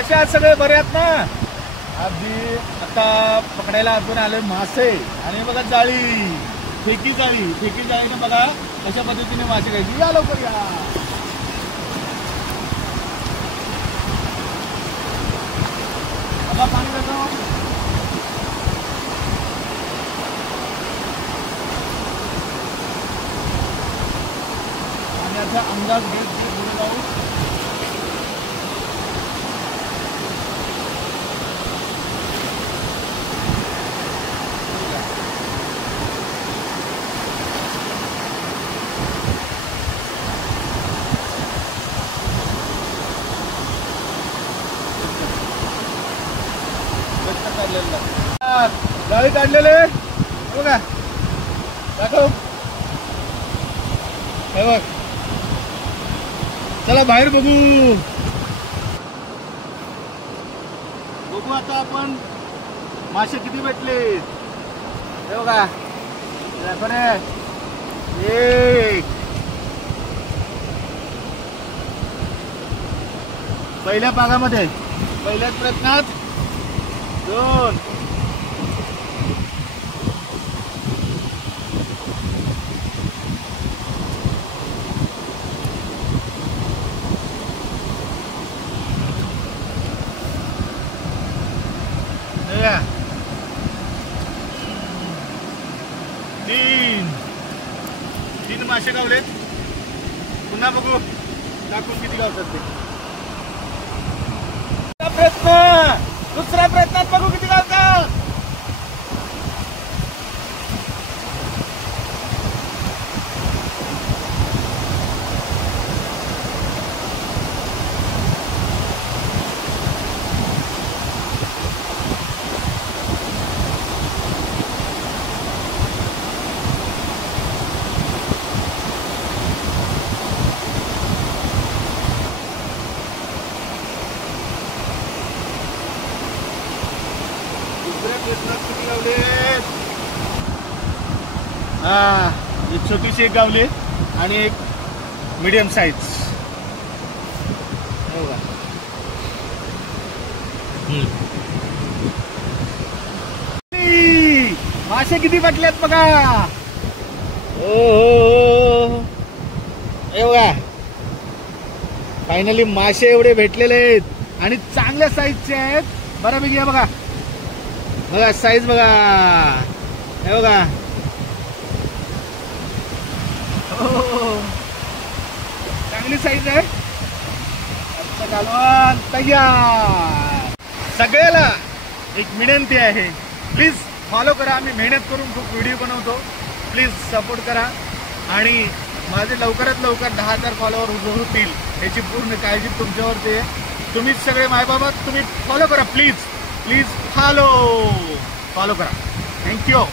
कसे आहात सगळे, बरे आहेत ना? अगदी आता पकडायला आपण आलोय मासे आणि बघा जाळी, फेकी जाळीने बघा कशा पद्धतीने मासे घ्यायची. या लवकर या. बघा पाणी देतो. पाण्याचा अंदाज घेत पुढे जाऊ. जाळी काढलेले बघा, दाखव. हे बघ, चला बाहेर बघू आता आपण मासे किती भेटले. हे बघा, एक पहिल्या भागामध्ये, पहिल्याच प्रयत्नात 2. तीन मासे गावले. पुन्हा बघू दाखवून किती गावतात ते. दुसऱ्या प्रयत्नात बघू किती गावतात. एक छोटीशी एक गावली आणि एक मीडियम साईज. मासे किती भेटलेत बघा. हो, बघा फायनली मासे एवढे भेटलेले आहेत आणि चांगल्या साईजचे आहेत. बऱ्यापैकी आहे बघा. बघा साईज बघा. हे बघा, चांगली साईज आहे. कालवण तयार. सगळ्याला एक विनंती आहे, प्लीज फॉलो करा. आम्ही मेहनत करून खूप व्हिडिओ बनवतो. प्लीज सपोर्ट करा आणि माझे लवकरात लवकर 10,000 फॉलोअर होतील याची पूर्ण काळजी तुमच्यावरती आहे. तुम्ही सगळे मायबाबा तुम्ही फॉलो करा. प्लीज फॉलो करा. थँक्यू.